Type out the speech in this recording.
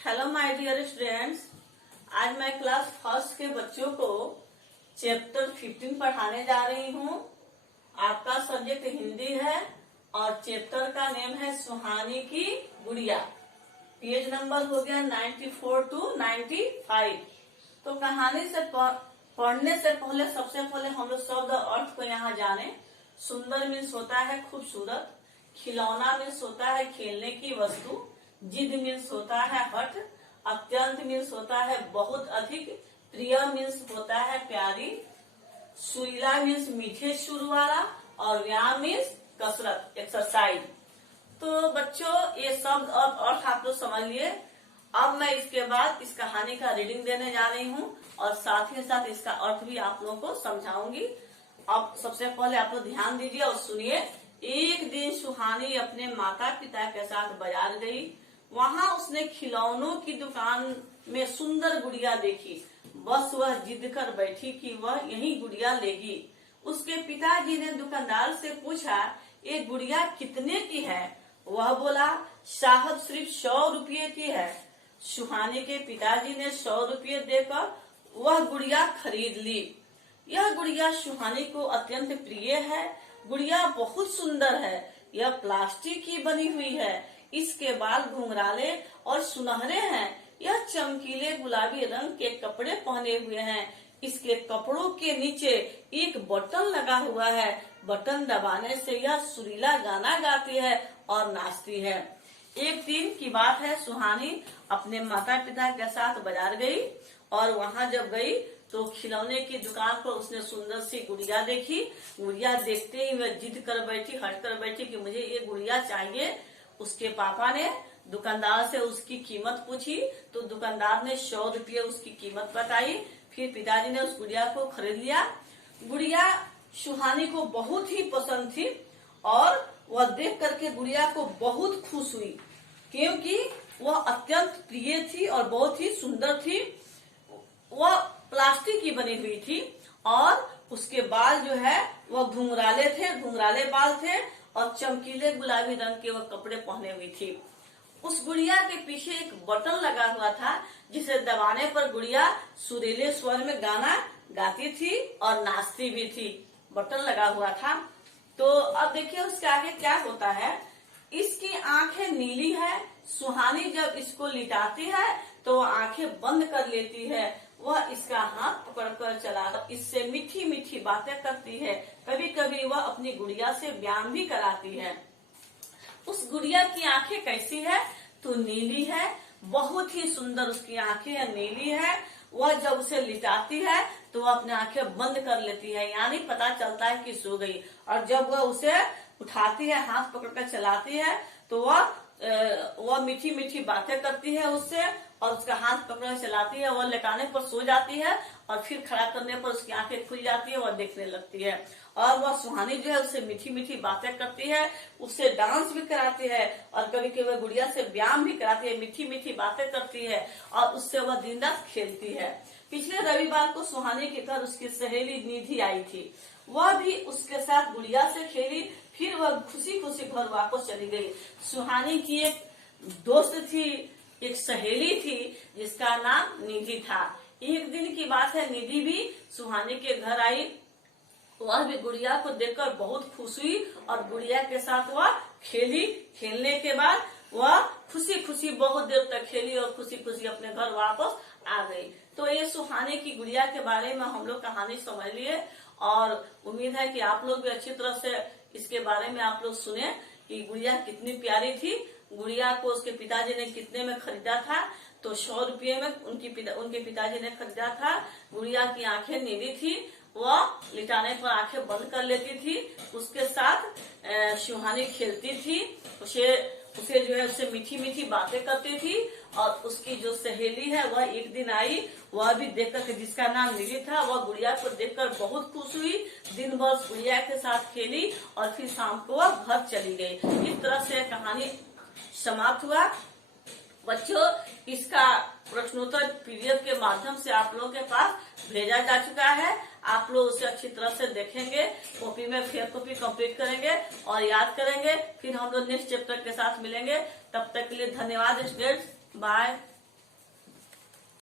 Hello my dear students. आज मैं class first के बच्चों को चैप्टर 15 पढ़ाने जा रही हूँ। आपका सब्जेक्ट हिंदी है और चैप्टर का नेम है सुहानी की गुड़िया। पेज नंबर हो गया 94 to 95। तो कहानी से पढ़ने से पहले सबसे पहले हम लोग शब्द अर्थ को यहाँ जाने। सुंदर मीन्स होता है खूबसूरत, खिलौना मीन्स होता है खेलने की वस्तु, जिद मीन्स होता है हठ, अत्यंत मीन्स होता है बहुत अधिक, प्रिय मीन्स होता है प्यारी, सुरीला मीन्स मीठे सुर वाला और व्यायाम मीन्स कसरत एक्सरसाइज। तो बच्चों ये शब्द और अर्थ आप लोग समझ लिए। अब मैं इसके बाद इस कहानी का रीडिंग देने जा रही हूँ और साथ ही साथ इसका अर्थ भी आप लोगों को समझाऊंगी। अब सबसे पहले आप लोग ध्यान दीजिए और सुनिए। एक दिन सुहानी अपने माता पिता के साथ बाजार गई। वहाँ उसने खिलौनों की दुकान में सुंदर गुड़िया देखी। बस वह जिद कर बैठी कि वह यही गुड़िया लेगी। उसके पिताजी ने दुकानदार से पूछा, ये गुड़िया कितने की है? वह बोला, साहब सिर्फ 100 रुपये की है। सुहानी के पिताजी ने 100 रुपये देकर वह गुड़िया खरीद ली। यह गुड़िया सुहानी को अत्यंत प्रिय है। गुड़िया बहुत सुंदर है। यह प्लास्टिक की बनी हुई है। इसके बाल घुंघराले और सुनहरे हैं। यह चमकीले गुलाबी रंग के कपड़े पहने हुए हैं। इसके कपड़ों के नीचे एक बटन लगा हुआ है। बटन दबाने से यह सुरीला गाना गाती है और नाचती है। एक दिन की बात है, सुहानी अपने माता पिता के साथ बाजार गई और वहाँ जब गई तो खिलौने की दुकान पर उसने सुंदर सी गुड़िया देखी। गुड़िया देखते ही वह जिद कर बैठी, हट कर बैठी कि मुझे ये गुड़िया चाहिए। उसके पापा ने दुकानदार से उसकी कीमत पूछी तो दुकानदार ने 100 रुपये उसकी कीमत बताई। फिर पिताजी ने उस गुड़िया को खरीद लिया। गुड़िया सुहानी को बहुत ही पसंद थी और वह देख करके गुड़िया को बहुत खुश हुई क्योंकि वह अत्यंत प्रिय थी और बहुत ही सुंदर थी। वह प्लास्टिक की बनी हुई थी और उसके बाल जो है वह घुंघराले थे, घुंघराले बाल थे और चमकीले गुलाबी रंग के वह कपड़े पहने हुई थी। उस गुड़िया के पीछे एक बटन लगा हुआ था जिसे दबाने पर गुड़िया सुरीले स्वर में गाना गाती थी और नाचती भी थी। बटन लगा हुआ था। तो अब देखिए उसके आगे क्या होता है। इसकी आंखें नीली है। सुहानी जब इसको लिटाती है तो आंखें बंद कर लेती है। वह इसका हाथ पकड़कर चला, इससे मीठी मीठी बातें करती है। कभी कभी वह अपनी गुड़िया से व्यायाम भी कराती है। उस गुड़िया की आंखें कैसी है? तो नीली है, बहुत ही सुंदर उसकी आंखें है, नीली है। वह जब उसे लिटाती है तो वह अपनी आंखें बंद कर लेती है, यानी पता चलता है कि सो गई। और जब वह उसे उठाती है, हाथ पकड़कर चलाती है तो वह मीठी मीठी बातें करती है उससे और उसका हाथ पकड़ चलाती है। वह लेटाने पर सो जाती है और फिर खड़ा करने पर उसकी आंखें खुल जाती है, वह देखने लगती है। और वह सुहानी जो है उससे मीठी मीठी बातें करती है, उससे डांस भी कराती है और कभी कभी वह गुड़िया से व्यायाम भी कराती है, मीठी मीठी बातें करती है और उससे वह दिन रात खेलती है। पिछले रविवार को सुहानी के घर उसकी सहेली निधि आई थी। वह भी उसके साथ गुड़िया से खेली। फिर वह खुशी खुशी घर वापस चली गई। सुहानी की एक दोस्त थी, एक सहेली थी जिसका नाम निधि था। एक दिन की बात है, निधि भी सुहानी के घर आई। वह भी गुड़िया को देखकर बहुत खुश हुई और गुड़िया के साथ वह खेली। खेलने के बाद वह खुशी खुशी बहुत देर तक खेली और खुशी खुशी अपने घर वापस आ गई। तो ये सुहानी की गुड़िया के बारे में हम लोग कहानी समझ लिए और उम्मीद है कि आप लोग भी अच्छी तरह से इसके बारे में आप लोग सुने कि गुड़िया कितनी प्यारी थी। गुड़िया को उसके पिताजी ने कितने में खरीदा था? तो 100 रुपये में उनके पिताजी ने खरीदा था। गुड़िया की आंखें नीली थी। वह लिटाने पर आंखें बंद कर लेती थी। उसके साथ सुहानी खेलती थी। उसे जो है उससे मीठी मीठी बातें करती थी। और उसकी जो सहेली है वह एक दिन आई। वह भी देखकर, जिसका नाम नीली था, वह गुड़िया को देखकर बहुत खुश हुई। दिन भर गुड़िया के साथ खेली और फिर शाम को वह घर चली गई। इस तरह से कहानी समाप्त हुआ। बच्चों, इसका प्रश्नोत्तर पीडीएफ के माध्यम से आप लोगों के पास भेजा जा चुका है। आप लोग उसे अच्छी तरह से देखेंगे, कॉपी में फेयर कॉपी कंप्लीट करेंगे और याद करेंगे। फिर हम लोग नेक्स्ट चैप्टर के साथ मिलेंगे। तब तक के लिए धन्यवाद स्टूडेंट्स। बाय।